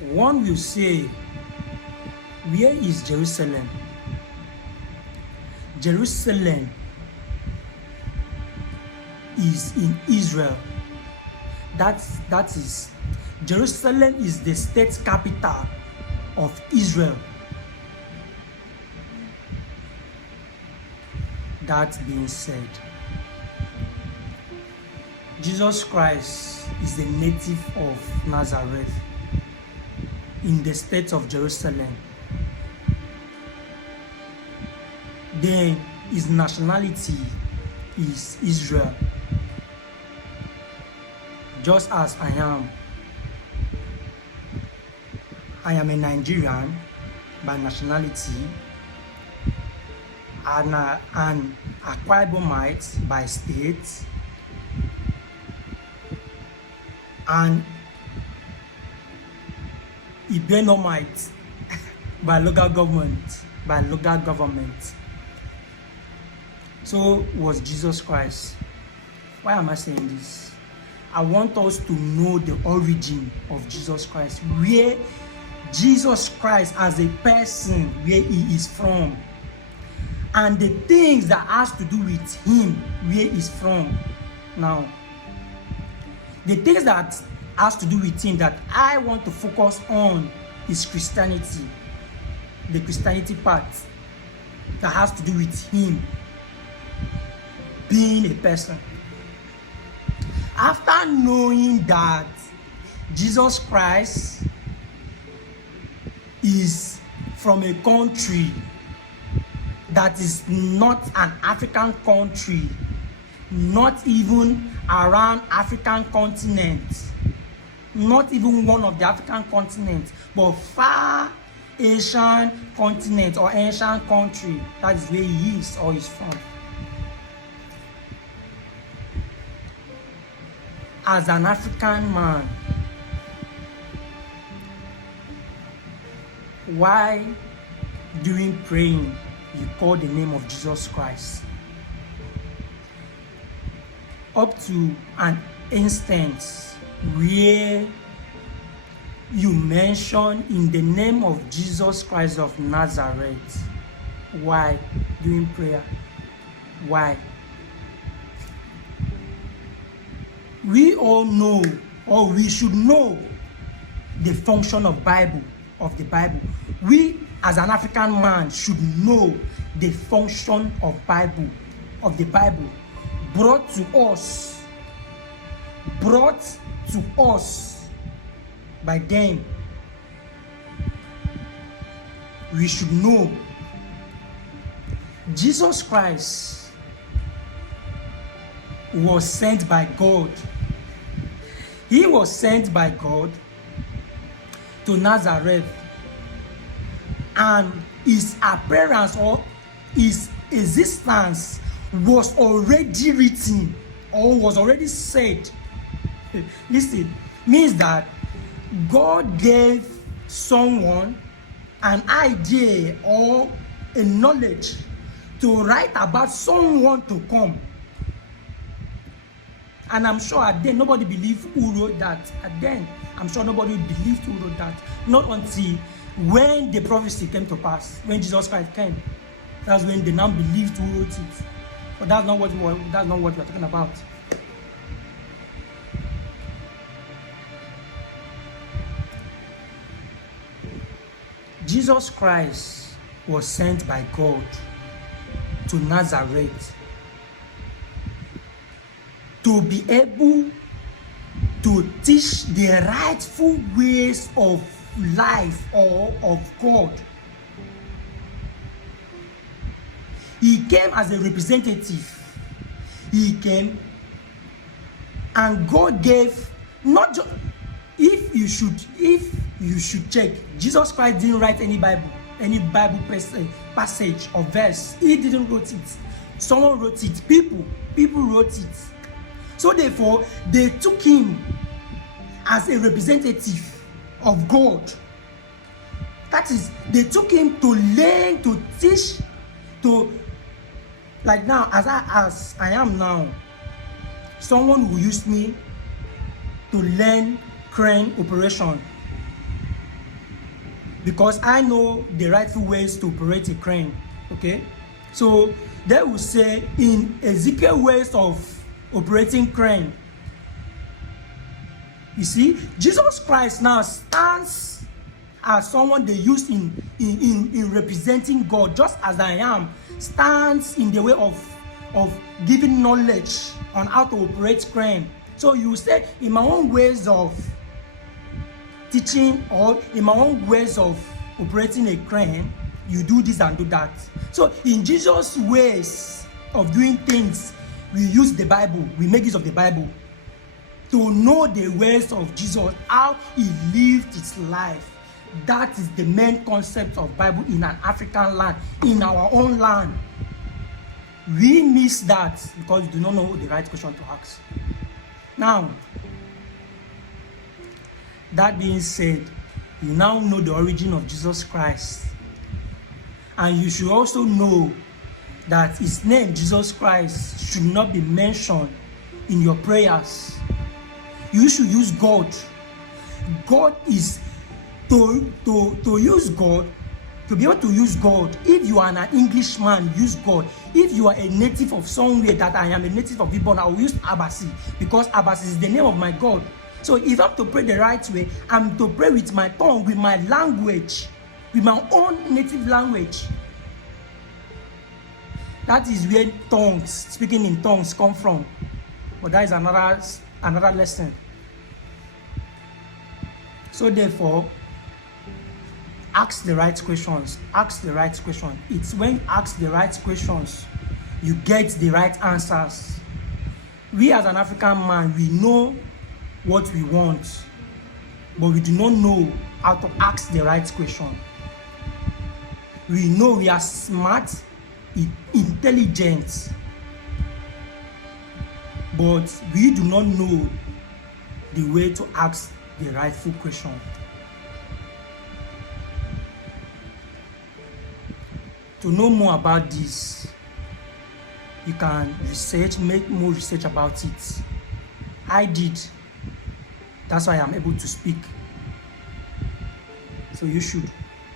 One will say, where is Jerusalem? Jerusalem is in Israel. That is, Jerusalem is the state capital of Israel. That being said, Jesus Christ is the native of Nazareth in the state of Jerusalem. Then his nationality is Israel, just as I am. I am a Nigerian by nationality and an Akwa Ibomite by state, and Ibenomite by local government. So was Jesus Christ. Why am I saying this? I want us to know the origin of Jesus Christ, where Jesus Christ as a person, where he is from, and the things that has to do with him, where he's from. Now, the things that has to do with him that I want to focus on is Christianity, the Christianity part that has to do with him being a person. After knowing that Jesus Christ is from a country that is not an African country, not even around African continent, not even one of the African continents, but far Asian continent or Asian country, that is where he is or is from. As an African man, why during praying you call the name of Jesus Christ? Up to an instance where you mention in the name of Jesus Christ of Nazareth. Why during prayer? Why? We all know, or we should know, the function of the Bible. We as an African man should know the function of the Bible brought to us by them. We should know Jesus Christ was sent by God. He was sent by God to Nazareth, and his appearance or his existence was already written or was already said. Listen, means that God gave someone an idea or a knowledge to write about someone to come. And I'm sure at then nobody believed who wrote that. At then, I'm sure nobody believed who wrote that. Not until when the prophecy came to pass, when Jesus Christ came. That's when they now believed who wrote it. But that's not what we're talking about. Jesus Christ was sent by God to Nazareth to be able to teach the rightful ways of life or of God. He came as a representative. He came, and God gave not just, if you should check, Jesus Christ didn't write any Bible passage or verse. He didn't write it. Someone wrote it. People wrote it. So therefore, they took him as a representative of God. That is, they took him to learn, to teach, to, like now, as I am now, someone who used me to learn crane operation. because I know the rightful ways to operate a crane. Okay, so they will say in Ezekiel ways of operating crane, you see, Jesus Christ now stands as someone they use in representing God, just as I am stands in the way of giving knowledge on how to operate crane. So you say, in my own ways of teaching or in my own ways of operating a crane, you do this and do that. So in Jesus' ways of doing things, we use the Bible, we make use of the Bible to know the ways of Jesus, how he lived his life. That is the main concept of Bible in an African land, in our own land. We miss that because we do not know the right question to ask. Now, that being said, you now know the origin of Jesus Christ. And you should also know that his name, Jesus Christ, should not be mentioned in your prayers. You should use God. God is to use God, to be able to use God. If you are an Englishman, use God. If you are a native of somewhere, that I am a native of Ibon, I will use Abasi, because Abasi is the name of my God. So if I'm to pray the right way, I'm to pray with my tongue, with my language, with my own native language. That is where tongues, speaking in tongues, come from. But that is another lesson. So therefore, ask the right questions. Ask the right question. It's when you ask the right questions, you get the right answers. We as an African man, we know what we want, but we do not know how to ask the right question. We know we are smart, intelligent, but we do not know the way to ask the rightful question. To know more about this, you can research, make more research about it. I did. That's why I'm able to speak. So you should.